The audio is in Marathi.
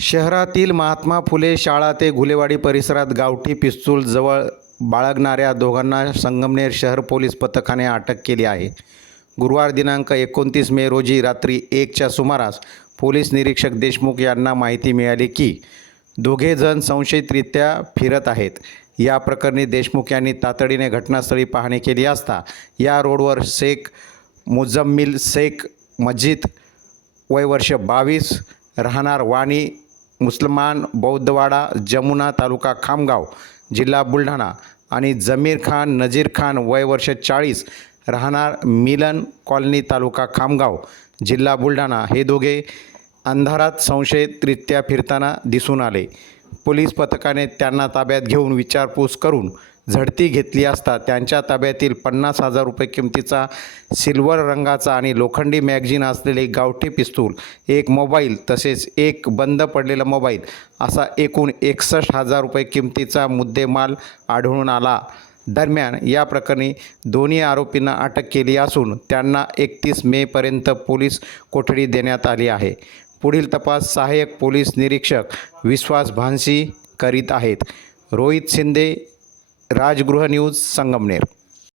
शहरातील महात्मा फुले शाळा ते घुलेवाडी परिसरात गावठी पिस्तूल जवळ बाळगणाऱ्या दोघांना संगमनेर शहर पोलीस पथकाने अटक केली आहे. गुरुवार दिनांक एकोणतीस मे रोजी रात्री एकच्या सुमारास पोलीस निरीक्षक देशमुख यांना माहिती मिळाली की दोघेजण संशयितरित्या फिरत आहेत. या प्रकरणी देशमुख यांनी तातडीने घटनास्थळी पाहणी केली असता या रोडवर शेख मुजम्मिल शेख मस्जिद वय वर्ष बावीस राहणार वाणी मुसलमान बौद्धवाडा जमुना तालुका खामगाव जिल्हा बुलढाणा आणि जमीर खान नजीर खान वय वर्ष चाळीस राहणार मिलन कॉलनी तालुका खामगाव जिल्हा बुलढाणा. हे दोघे अंधारात संशयितरित्या फिरताना दिसून आले. पोलीस पथकाने त्यांना ताब्यात घेऊन विचारपूस करून झडती घेतली असता त्यांच्या ताब्यातील पन्नास हजार रुपये किमतीचा सिल्वर रंगाचा आणि लोखंडी मॅगझिन असलेले गावठी पिस्तूल एक मोबाईल तसेच एक बंद पडलेला मोबाईल असा एकूण एकसष्ट हजार रुपये किमतीचा मुद्देमाल आढळून आला. दरम्यान या प्रकरणी दोन्ही आरोपींना अटक केली असून त्यांना एकतीस मेपर्यंत पोलीस कोठडी देण्यात आली आहे. पुढील तपास सहाय्यक पोलीस निरीक्षक विश्वास भानसी करीत आहेत. रोहित शिंदे राजगृह न्यूज संगमनेर.